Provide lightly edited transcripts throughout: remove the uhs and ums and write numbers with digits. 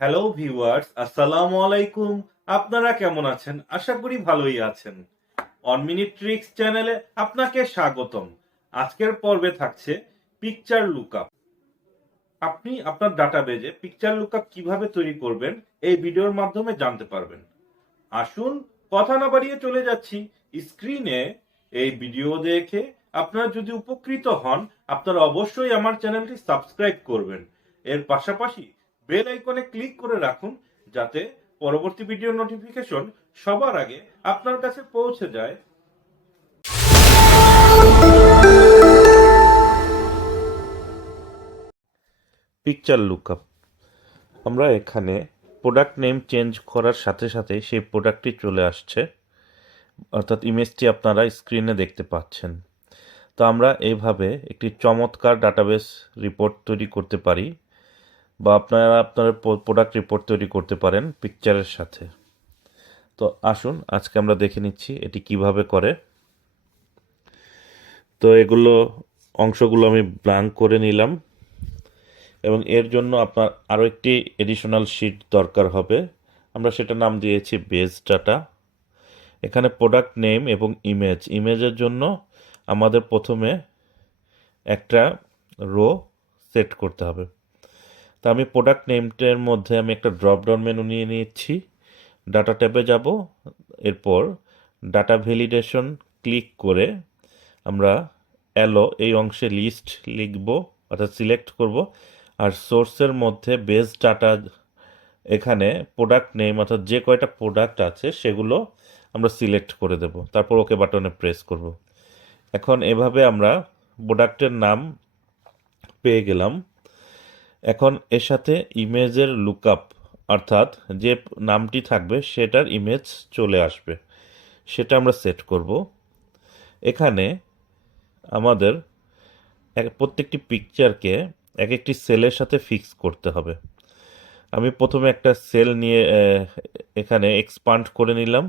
Hello viewers, আসসালামু আলাইকুম। আপনারা কেমন আছেন? আশা করি ভালোই আছেন। অন মিনিট ট্রিক্স চ্যানেলে আপনাকে স্বাগতম। আজকের পর্বে থাকছে পিকচার লুকআপ। আপনি আপনার ডাটাবেজে পিকচার লুকআপ কিভাবে তৈরি করবেন এই ভিডিওর মাধ্যমে জানতে পারবেন। আসুন কথা না বাড়িয়ে চলে যাচ্ছি স্ক্রিনে। এই ভিডিও দেখে আপনারা যদি উপকৃত হন, আপনারা অবশ্যই আমার চ্যানেলটি সাবস্ক্রাইব করবেন। এর পাশাপাশি বেল আইকনে ক্লিক করে রাখুন, যাতে পরবর্তী ভিডিও নোটিফিকেশন সবার আগে আপনার কাছে পৌঁছে যায়। পিকচার লুকআপ, আমরা এখানে প্রোডাক্ট নেম চেঞ্জ করার সাথে সাথে সেই প্রোডাক্টটি চলে আসছে, অর্থাৎ ইমেজটি আপনারা স্ক্রিনে দেখতে পাচ্ছেন। তো আমরা এইভাবে একটি চমৎকার ডাটাবেস রিপোর্ট তৈরি করতে পারি, বা আপনারা আপনার প্রোডাক্ট রিপোর্ট তৈরি করতে পারেন পিকচারের সাথে। তো আসুন আজকে আমরা দেখে নিচ্ছি এটি কিভাবে করে। তো এগুলো অংশগুলো আমি ব্ল্যাঙ্ক করে নিলাম, এবং এর জন্য আপনার আরও একটি এডিশনাল শিট দরকার হবে। আমরা সেটা নাম দিয়েছি বেস ডাটা। এখানে প্রোডাক্ট নেম এবং ইমেজের জন্য আমাদের প্রথমে একটা রো সেট করতে হবে। তো আমি প্রোডাক্ট নেমটার মধ্যে আমি একটা ড্রপ ডাউন মেনু নিয়ে নিচ্ছি, ডাটা ট্যাবে যাব, এরপর ডাটা ভ্যালিডেশন ক্লিক করে আমরা অ্যালো এই অংশে লিস্ট লিখব, অর্থাৎ সিলেক্ট করব। আর সোর্সের মধ্যে বেস ডাটা, এখানে প্রোডাক্ট নেম অর্থাৎ যে কয়টা প্রোডাক্ট আছে সেগুলো আমরা সিলেক্ট করে দেব, তারপর ওকে বাটনে প্রেস করব। এখন এভাবে আমরা প্রোডাক্টের নাম পেয়ে গেলাম। এখন এর সাথে ইমেজের লুকআপ, অর্থাৎ যে নামটি থাকবে সেটার ইমেজ চলে আসবে, সেটা আমরা সেট করব। এখানে আমাদের প্রত্যেকটি পিকচারকে এক একটি সেলের সাথে ফিক্স করতে হবে। আমি প্রথমে একটা সেল নিয়ে এখানে এক্সপান্ড করে নিলাম।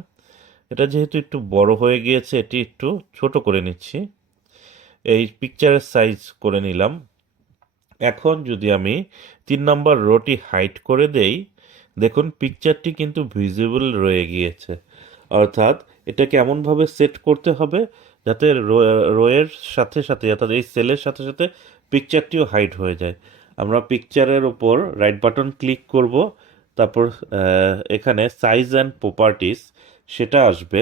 এটা যেহেতু একটু বড় হয়ে গিয়েছে, এটি একটু ছোট করে নিচ্ছি। এই পিকচারের সাইজ করে নিলাম। এখন যদি আমি 3 নম্বর রোটি হাইড করে দেই, দেখুন পিকচারটি কিন্তু ভিজিবল রয়ে গিয়েছে। অর্থাৎ এটাকে এমনভাবে সেট করতে হবে যাতে রোয়ের সাথে সাথে, অর্থাৎ এই সেলের সাথে সাথে পিকচারটিও হাইড হয়ে যায়। আমরা পিকচারের ওপর রাইট বাটন ক্লিক করব, তারপর এখানে সাইজ অ্যান্ড প্রপার্টিস সেটা আসবে।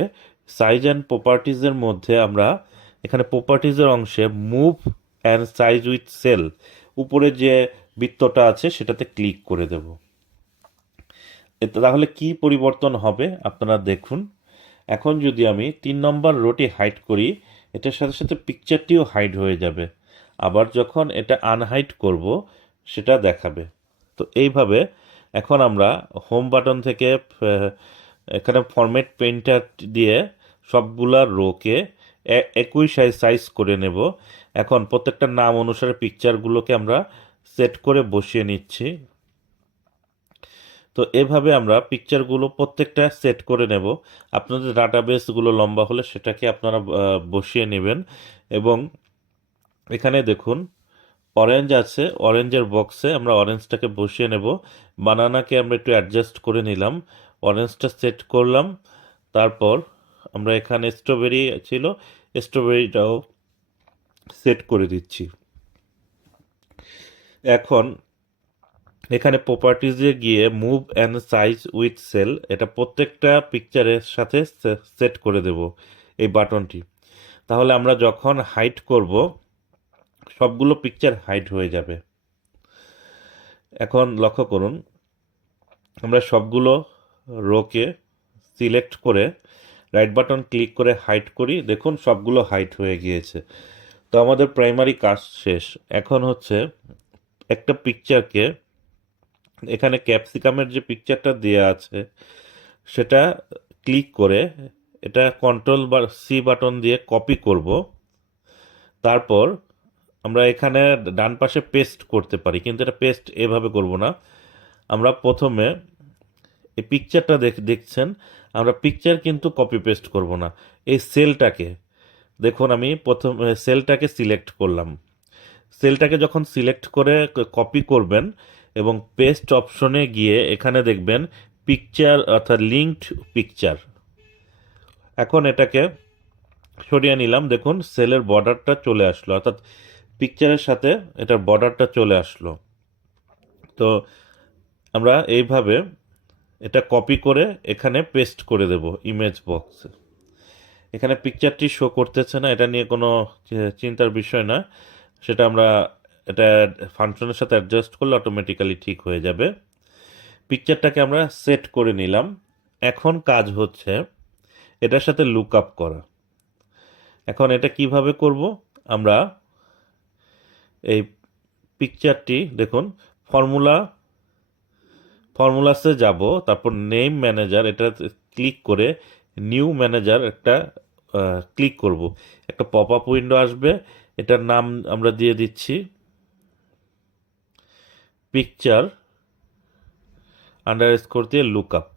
সাইজ অ্যান্ড প্রপার্টিসের মধ্যে আমরা এখানে প্রপার্টিসের অংশে move and size with cell, উপরে যে বৃত্তটা আছে সেটাতে ক্লিক করে দেব। তাহলে কি পরিবর্তন হবে আপনারা দেখুন। এখন যদি আমি 3 নম্বর রোটি হাইড করি, এটার সাথে সাথে পিকচারটিও হাইড হয়ে যাবে। আবার যখন এটা আনহাইড করব সেটা দেখাবে। তো এইভাবে এখন আমরা হোম বাটন থেকে এখানে ফরম্যাট পেইন্টার দিয়ে সবগুলা রোকে একই সাইজ করে নেব। এখন প্রত্যেকটা নাম অনুসারে পিকচারগুলোকে আমরা সেট করে বসিয়ে নিচ্ছি। তো এভাবে আমরা পিকচারগুলো প্রত্যেকটা সেট করে নেব। আপনাদের ডাটাবেসগুলো লম্বা হলে সেটাকে আপনারা বসিয়ে নেবেন। এবং এখানে দেখুন অরেঞ্জ আছে, অরেঞ্জের বক্সে আমরা অরেঞ্জটাকে বসিয়ে নেব। বানানাকে আমরা একটু অ্যাডজাস্ট করে নিলাম, অরেঞ্জটা সেট করলাম। তারপর আমরা এখানে স্ট্রবেরি ছিল, স্ট্রবেরিটাও সেট করে দিচ্ছি। এখন এখানে প্রপার্টিজে গিয়ে move and size with cell, এটা প্রত্যেকটা পিকচারের সাথে সেট করে দেব এই বাটনটি। তাহলে আমরা যখন হাইড করব সবগুলো পিকচার হাইড হয়ে যাবে। এখন লক্ষ্য করুন, আমরা সবগুলো রোকে সিলেক্ট করে রাইট বাটন ক্লিক করে হাইড করি, দেখুন সবগুলো হাইড হয়ে গিয়েছে। তো আমাদের প্রাইমারি কাজ শেষ। এখন হচ্ছে একটা পিকচারকে, এখানে ক্যাপসিকামের যে পিকচারটা দেওয়া আছে সেটা ক্লিক করে এটা কন্ট্রোল বা সি বাটন দিয়ে কপি করব। তারপর আমরা এখানে ডান পাশে পেস্ট করতে পারি, কিন্তু এটা পেস্ট এভাবে করব না। আমরা প্রথমে এই পিকচারটা দেখছেন, আমরা পিকচার কিন্তু কপি পেস্ট করব না। এই সেলটাকে দেখুন, আমি প্রথম সেলটাকে সিলেক্ট করলাম। সেলটাকে যখন সিলেক্ট করে কপি করবেন এবং পেস্ট অপশনে গিয়ে এখানে দেখবেন পিকচার অর্থাৎ লিঙ্কড পিকচার। এখন এটাকে সরিয়ে নিলাম, দেখুন সেলের বর্ডারটা চলে আসলো, অর্থাৎ পিকচারের সাথে এটার বর্ডারটা চলে আসলো। তো আমরা এইভাবে এটা কপি করে এখানে পেস্ট করে দেব ইমেজ বক্সে। এখানে পিকচারটি শো করতেছে না, এটা নিয়ে কোনো চিন্তার বিষয় না, সেটা আমরা এটা ফাংশনের সাথে অ্যাডজাস্ট করলে অটোমেটিক্যালি ঠিক হয়ে যাবে। পিকচারটাকে আমরা সেট করে নিলাম। এখন কাজ হচ্ছে এটার সাথে লুক আপ করা। এখন এটা কিভাবে করব, আমরা এই পিকচারটি দেখুন ফর্মুলাসে যাব, তারপর নেম ম্যানেজার, এটা ক্লিক করে নিউ ম্যানেজার একটা ক্লিক করব, একটা পপ আপ উইন্ডো আসবে। এটার নাম আমরা দিয়ে দিচ্ছি পিকচার আন্ডারস্কোর দিয়ে লুকআপ।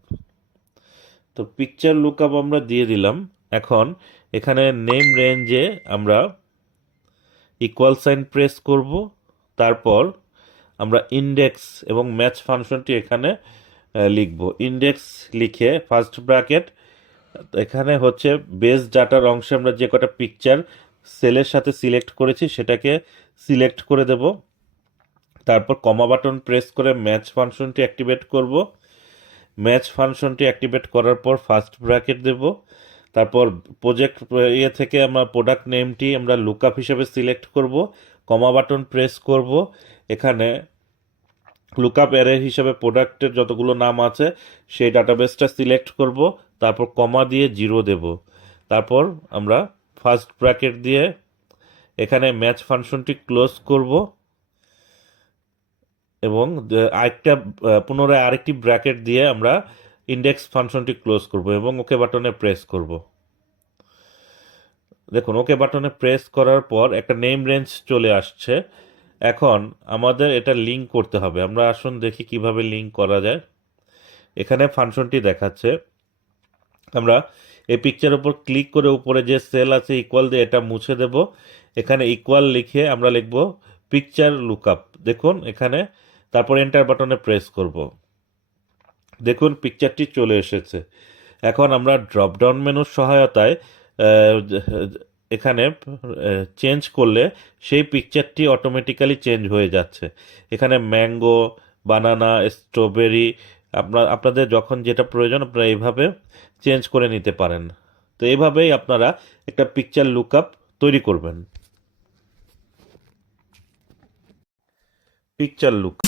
তো পিকচার লুকআপ আমরা দিয়ে দিলাম। এখন এখানে নেম রেঞ্জে আমরা ইকুয়াল সাইন প্রেস করব, তারপর আমরা ইন্ডেক্স এবং ম্যাচ ফাংশনটি এখানে লিখব। ইন্ডেক্স লিখে ফার্স্ট ব্র্যাকেট, এখানে হচ্ছে বেস ডাটার অংশে আমরা যে কটা পিকচার সেলের সাথে সিলেক্ট করেছি সেটাকে সিলেক্ট করে দেব। তারপর কমা বাটন প্রেস করে ম্যাচ ফাংশনটি অ্যাক্টিভেট করব। ম্যাচ ফাংশনটি অ্যাক্টিভেট করার পর ফার্স্ট ব্র্যাকেট দেব। তারপর প্রজেক্ট থেকে আমরা প্রোডাক্ট নেমটি আমরা লুকআপ হিসেবে সিলেক্ট করব, কমা বাটন প্রেস করব। এখানে লুকআপ অ্যারে হিসেবে প্রোডাক্টের যতগুলো নাম আছে সেই ডাটাবেসটা সিলেক্ট করব, তারপর কমা দিয়ে 0 দেব। তারপর আমরা ফার্স্ট ব্র্যাকেট দিয়ে এখানে ম্যাচ ফাংশনটি ক্লোজ করব এবং পুনরায় আরেকটি ব্র্যাকেট দিয়ে আমরা ইন্ডেক্স ফাংশনটি ক্লোজ করব এবং ওকে বাটনে প্রেস করব। দেখুন ওকে বাটনে প্রেস করার পর একটা নেম রেঞ্জ চলে আসছে। এখন আমাদের এটা লিঙ্ক করতে হবে। আমরা আসুন দেখি কিভাবে লিঙ্ক করা যায়। এখানে ফাংশনটি দেখাচ্ছে, আমরা এই পিকচার উপর ক্লিক করে উপরে যে সেল আছে ইকুয়াল দিয়ে এটা মুছে দেব। এখানে ইকুয়াল লিখে আমরা লিখব পিকচার লুকআপ। দেখুন এখানে, তারপর এন্টার বাটনে প্রেস করব। দেখুন পিকচারটি চলে এসেছে। এখন আমরা ড্রপডাউন মেনুর সহায়তায় এখানে চেঞ্জ করলে সেই পিকচারটি অটোমেটিক্যালি চেঞ্জ হয়ে যাচ্ছে। এখানে ম্যাঙ্গো, বানানা, স্ট্রবেরি, আপনাদের যখন যেটা প্রয়োজন আপনারা এইভাবে চেঞ্জ করে নিতে পারেন। তো এইভাবেই আপনারা একটা পিকচার লুকআপ তৈরি করবেন। Picture lookup.